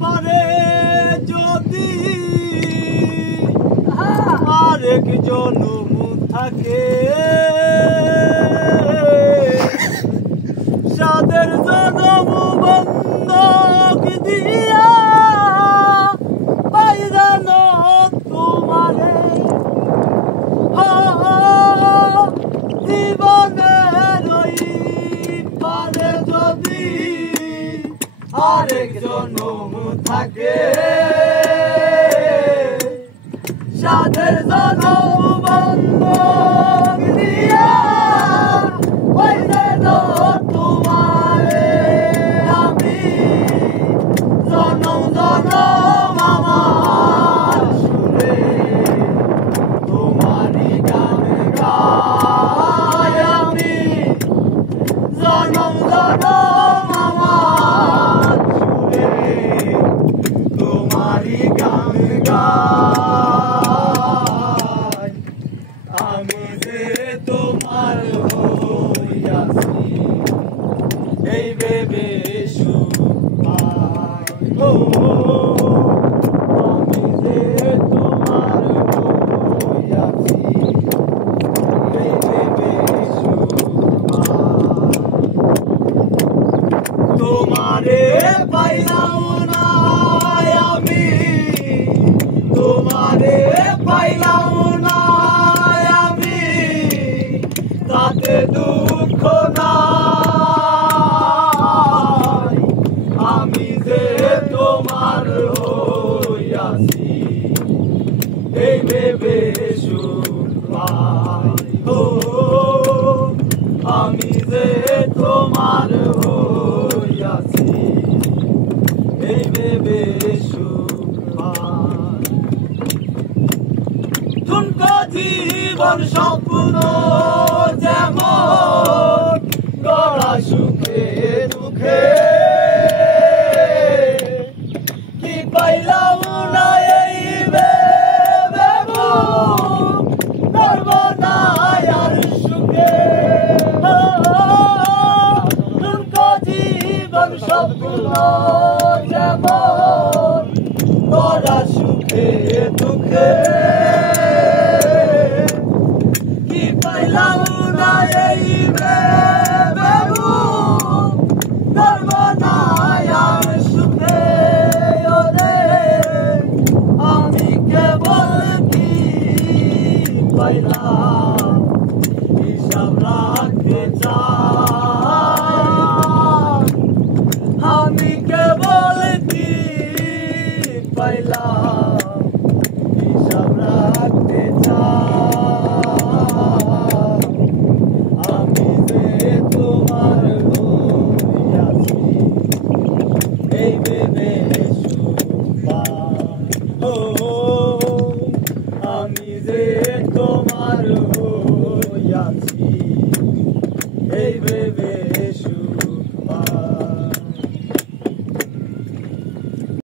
পারে যদি আরেক জনম থাকে সাদের জনম বন্ধক দিয়া পাইরানো তোমারে জীবনের ওই পারে যদি আরেক জনম থাকে সাদের জনম বন্ধক দিয়া পাইরানো তোমারে আমি জনম জনম আমার সুরে তোমারি গানে গাই আমি জনম জনম আমার সুরে তোমারি গানে গাই আমি যে তোমার হইয়াছি এই ভেবে সুখ পাই আমি যে তোমার হইয়াছি এই ভেবে সুখ পাই তোমারে পাইলাম না আমি তোমারে পাইলাম না আমি তাতে দুঃখ নাই আমি যে তোমার হইয়াছি এই ভেবে সুখ পাই আমি যে তোমার হইয়াছি এই ভেবে সুখ পাই ঠুনকো জীবন স্বপ্ন যেমন গড়া সুখে দুঃখে কি পাইলাম না এই ভেবে করব না আর সুখে ঠুনকো জীবন স্বপ্ন যেমন গড়া সুখে দুঃখে কি পাইলাম না এই ভেবে করব না আর সুখে ওরে আমি কেবল কি পাইলাম হিসাব রাখতে চাই আমি কেবল কি পাইলাম হিসাব রাখতে চাই আমি যে তোমার হইয়াছি এই ভেবে